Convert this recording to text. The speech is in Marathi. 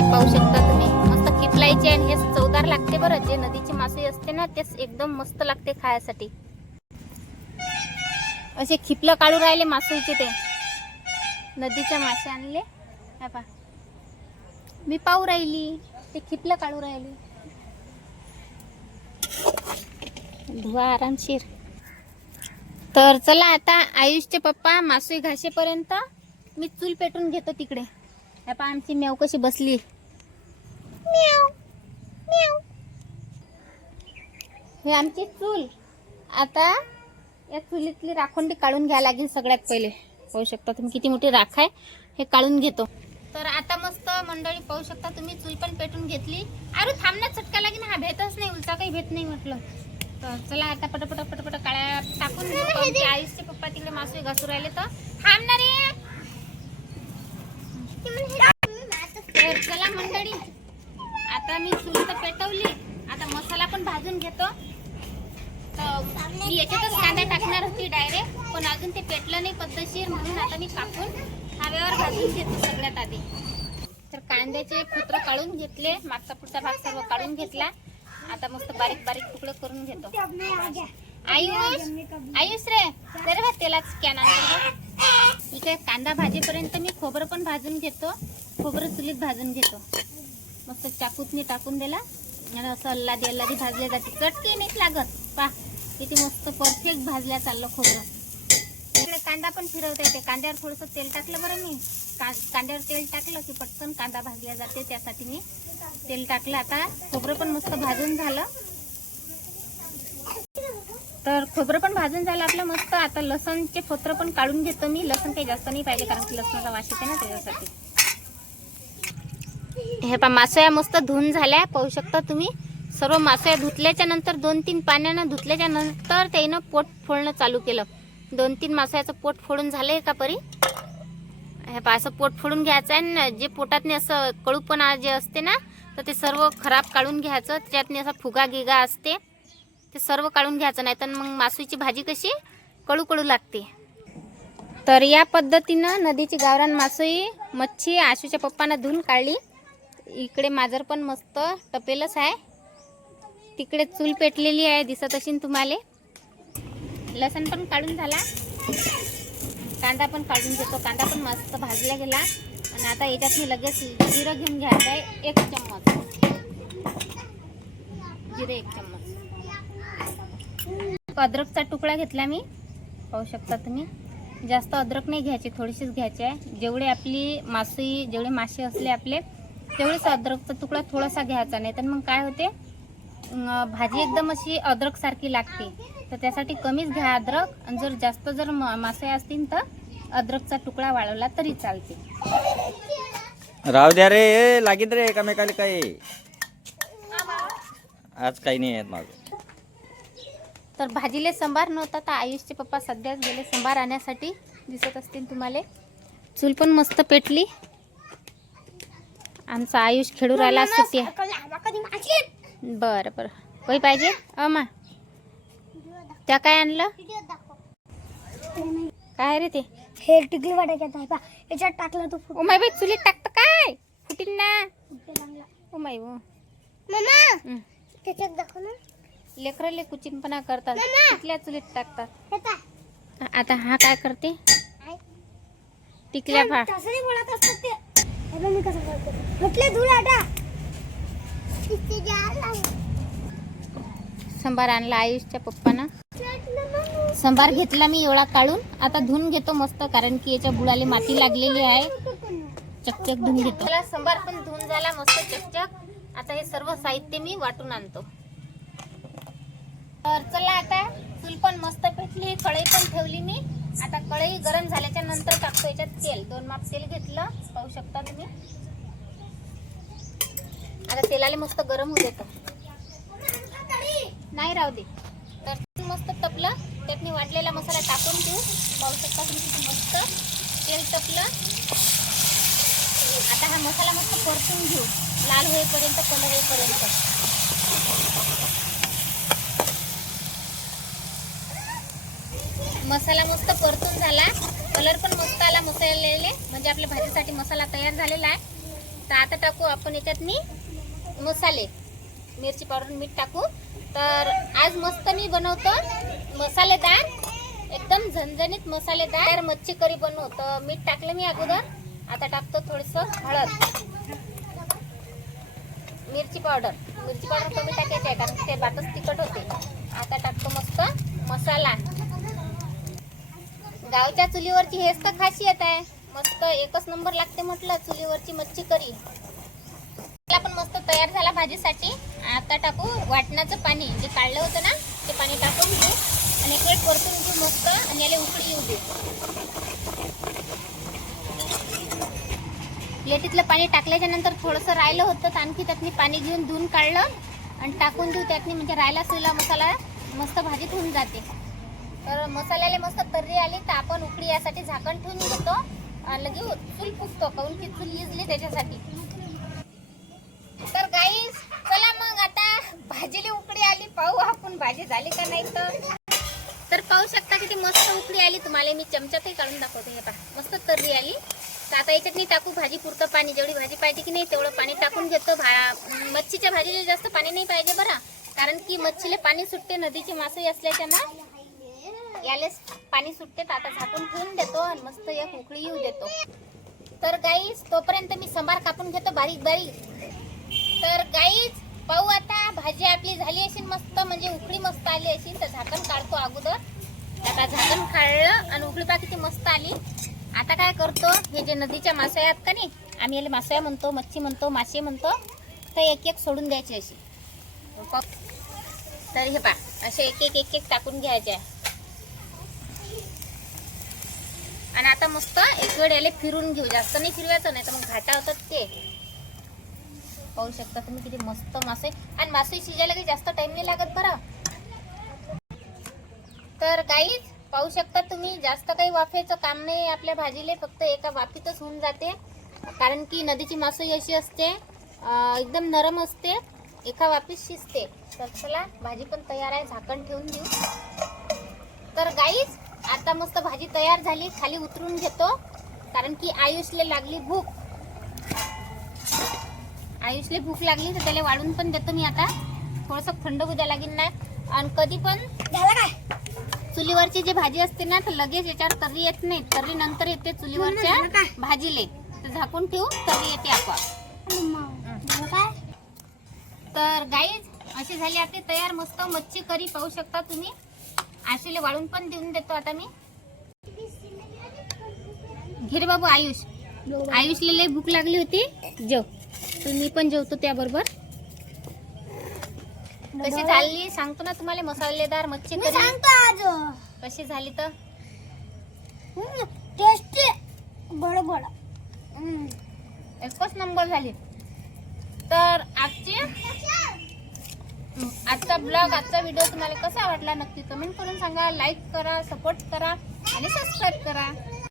आहे पाहू शकता तुम्ही. मस्त खिपलायचे आणि हे चवदार लागते बरं. जे नदीची मासे असते ना तेच एकदम मस्त लागते खायसाठी. असे खिपलं काढू राहिले मासळीचे ते. नदीच्या मासे आणले. पा मी पाहू राहिली. ते खिपलं काढू राहिले. धुवा आरामशीर. तर चला आता आयुषचे पप्पा मासुई घासेपर्यंत मी चूल पेटून घेतो तिकडे. हे पहा आमची मेव कशी बसली. म्याव म्याव हे आमची चूल. आता या चुलीतली राखोंडी काढून घ्या लागेल सगळ्यात पहिले. पाहू शकता तुम्ही किती मोठी राख आहे हे काढून घेतो. तर आता मस्त मंडळी पाहू शकता तुम्ही चूल पण पेटून घेतली. अरे थांबण्यात चटका लागेल हा भेटच नाही उलचा काही भेट नाही म्हटलं. तर चला आता पटपट पटपट काळ्या टाकून आयुषचे पप्पा तिकडे मासे घासू राहिले तर. थांबणार तर चला मंडळी आता मी चुली तर पेटवली. आता मसाला पण भाजून घेतो. तर मी याच्यातच कांदा टाकणार होती डायरेक्ट पण अजून ते पेटलं नाही पद्धतशीर म्हणून आता मी कापून हव्यावर भाजून घेतो सगळ्यात आधी. तर कांद्याचे पुत्र काढून घेतले मागचा पुढचा भाग सर्व काढून घेतला. आता मस्त बारीक बारीक तुकडं करून घेतो. आयुष आयुष रे जरा बा तेलाच कॅन इकडे कांदा भाजीपर्यंत मी खोबरं पण भाजून घेतो. खोबरं चुलीत भाजून घेतो. मस्त चाकूतनी टाकून दिला. आणि असं अल्लादी अल्लादी भाजल्या जाते. चटके नाहीच लागत. पा किती मस्त परफेक्ट भाजल्या चाललं खोबरं. इकडे कांदा पण फिरवता येते कांद्यावर थोडंसं तेल टाकलं बरं मी. का कांद्यावर तेल टाकलं की पटकन कांदा भाजल्या जाते. त्यासाठी मी तेल टाकलं. आता खोबरं पण मस्त भाजून झालं. तर खोबरं पण भाजून झालं आपलं मस्त. आता लसणचे फोत्र पण काढून घेतो मी. लसण काही जास्त नाही पाहिजे कारण की लसणाचा वास येते ना त्याच्यासाठी. हे पा मासोया मस्त धुवून झाल्या पाहू शकता तुम्ही. सर्व मासोया धुतल्याच्या नंतर दोन तीन पाण्यानं धुतल्याच्या नंतर त्यानं पोट फोडणं चालू केलं. दोन तीन मासोयाचं पोट फोडून झालंय का परी? हे पा असं पोट फोडून घ्यायचं आहे ना जे पोटातने असं कळूपणा जे असते ना तर ते सर्व खराब काढून घ्यायचं. त्याच्यातनी असा फुगा गिगा असते. ते सर्व काढून घ्यायचं नाही तर मग मासूची भाजी कशी कडू कडू लागते. तर या पद्धतीनं नदीची गावरान मासळी मच्छी आशूच्या पप्पानं धुवून काढली. इकडे माजर पण मस्त टपेलच आहे. तिकडे चूल पेटलेली आहे दिसत असेल तुम्हाला. लसण पण काढून झाला. कांदा पण काढून घेतो. कांदा पण मस्त भाजला गेला. आणि आता याच्यात मी लगेच जिरं घेऊन घ्यायचं आहे एक चम्मच. जिरे एक चम्मच. अद्रकचा तुकडा घेतला मी. पाहू शकता तुम्ही. जास्त अद्रक नाही घ्यायची थोडीशीच घ्यायची आहे. जेवढे आपली मासळी जेवढे मासे असले आपले तेवढेच अद्रकचा तुकडा थोडासा घ्यायचा नाही तर मग काय होते? भाजी एकदम अशी अद्रक सारखी लागते. तर त्यासाठी कमीच घ्या अद्रक आणि जर जास्त जर मासे असतील तर अद्रकचा तुकडा वाढवला तरी चालते. राहू द्या रे ए, लागीत रे एकामेकाला काय आज काही नाही आहेत माझं तर भाजीले संभार नव्हता तर आयुषचे पप्पा सध्याच गेले संभार आणण्यासाठी दिसत असतील तुम्हाला. चूल पण मस्त पेटली. आमचा आयुष खेळू राहिला सुट्टी बरं बरं. काही पाहिजे? अमा त्या काय आणलं? काय रे ते? हे टिकली आहे पा याच्यात टाकलं तो ओ माय बाई चुलीत टाकतं काय? फुटील ना. Oh my oh mamma. त्याच्यात दाखव ना. लेकरले कुचिनपणा करतात. टिकल्या चुलीत टाकतात? हे. आता हा काय करते? टिकल्या भा मी कसं करतो धूळ आटा संभार आणला आयुषच्या पप्पानं. संभार घेतला मी एवढा काढून. आता धुवून घेतो मस्त कारण की याच्या बुडाले माती लागलेली आहे. चकचक धुवून घेतो. मला संभार पण धुवून झाला मस्त चकचक. आता हे सर्व साहित्य मी वाटून आणतो. तर चला आता चूल पण मस्त पेटली कढई पण ठेवली मी. आता कढई गरम झाल्याच्यानंतर टाकतो. याच्यात तेल. दोन माप तेल घेतलं. पाहू शकता तुम्ही. आता तेलाले मस्त गरम होऊ देतो. नाही राहू दे तर मस्त तपलं. त्यात मी वाटलेला मसाला टाकून देऊ पाहू शकता तुम्ही मस्त तेल तपलं. आता हा मसाला मस्त परतून घेऊ. लाल होईपर्यंत कलर होईपर्यंत. मसाला मस्त परतून झाला. कलर पण मस्त आला मसालेले म्हणजे आपल्या भाजीसाठी मसाला तयार झालेला आहे. तर आता टाकू आपण याच्यात मी मसाले. मिरची पावडर मीठ टाकू. तर आज मस्त मी बनवतो मसालेदार. एकदम झणझणीत मसालेदार. मच्छी करी बनवतो. मीठ टाकलं मी अगोदर. आता टाकतो थोडंसं हळद. मिरची पावडर. मिरची पावडर कमी टाकायची आहे कारण ते भातच तिखट होते. आता टाकतो मस्त मसाला. गावच्या चुलीवरची हेच तर खासियत आहे. मस्त एकच नंबर लागते म्हटलं चुलीवरची मच्छी करी. पण मस्त तयार झाला भाजीसाठी. आता टाकू वाटणाचं पाणी. जे काढलं होतं ना ते पाणी टाकून घेऊ. आणि एक वेळ परतून घेऊ मस्त. आणि याला उकळी येऊ देऊ. प्लेटीतलं पाणी टाकल्याच्या नंतर थोडंसं राहिलं होतं तर आणखी त्यातनी पाणी घेऊन धुवून काढलं. आणि टाकून देऊ त्यातनी म्हणजे राहिला सुला मसाला मस्त भाजीत होऊन जाते. तर मसाल्याला मस्त तर्री आली तर आपण उकळी यासाठी झाकण ठेवून घेतो. आणि लगे हो, चूल फुकतो काऊन की चूल इजली त्याच्यासाठी. तर गाई चला मग आता भाजीली उकळी आली पाहू आपण भाजी झाली का नाही तर. तर पाहू शकता किती मस्त उकळी आली. तुम्हाला मी चमच्यातही काढून दाखवते हे पहा. मस्त तर्री आली. तर आता याच्यात नाही टाकू भाजी पुरतं पाणी. जेवढी भाजी पाहिजे की नाही तेवढं पाणी टाकून घेतो. भा मच्छीच्या भाजीला जास्त पाणी नाही पाहिजे बरं. कारण की मच्छीला पाणी सुटते नदीचे मासळी असल्याच्या ना यालेच पाणी सुटते तर आता झाकून ठेवून देतो आणि मस्त एक उकळी येऊ देतो. तर गाईज तोपर्यंत मी संबार कापून घेतो बारीक बारीक. तर गाईज पाहू आता भाजी आपली झाली असेल मस्त म्हणजे उकळी मस्त आली असेल तर झाकण काढतो अगोदर. आता झाकण काढलं आणि उकळी पा किती मस्त आली. आता काय करतो हे जे नदीच्या मासोया आहेत का नाही आम्ही याला मासोया म्हणतो मच्छी म्हणतो मासे म्हणतो तर एक एक सोडून द्यायची अशी तर हे पा असे एक एक एक एक टाकून घ्यायचे. आणि आता मस्त एक वेळ याला फिरून घेऊ. जास्त नाही फिरवायचं नाही तर मग घाटा होतात ते. पाहू शकता तुम्ही किती मस्त मासे. आणि मासे शिजायला काही जास्त टाइम नाही लागत बरं. तर काहीच पाहू शकता तुम्ही जास्त काही वाफेचं काम नाही आपल्या भाजीले फक्त एका वाफीतच होऊन जाते. कारण की नदीची मासोई अशी असते एकदम नरम असते एका वाफीत शिजते. तर चला भाजी पण तयार आहे झाकण ठेवून देऊ. तर गाईच आता मस्त भाजी तयार झाली. खाली उतरून घेतो. कारण की आयुषले लागली भूक. आयुषले भूक लागली तर त्याला वाढून पण देतो मी आता. थोडंसं थंड होऊ द्या लागेल ना. आणि कधी पण चुलीवरची जी भाजी असते ना तर लगेच याच्यावर तर्री येत नाही. तर्री नंतर येते चुलीवरच्या? भाजीले. तर झाकून ठेवू तर्री येते आपोआप. तर गाईज अशी झाली आपली तयार मस्त मच्छी करी. पाहू शकता तुम्ही. आशुले वाळून पण देऊन देतो आता मी. घे रे बाबू आयुष. आयुषला लई भूक लागली होती. जेव. मी पण जेवतो त्याबरोबर. कशी झाली? सांगतो ना तुम्हाला मसालेदार मच्छी मी करी. सांगतो आज. कशी झाली तर? टेस्टी हम्म. एकच नंबर झाली. तर आजची? आजचा ब्लॉग आजचा व्हिडिओ तुम्हाला कसा वाटला नक्की कमेंट करून सांगा. लाईक करा सपोर्ट करा आणि सबस्क्राईब करा.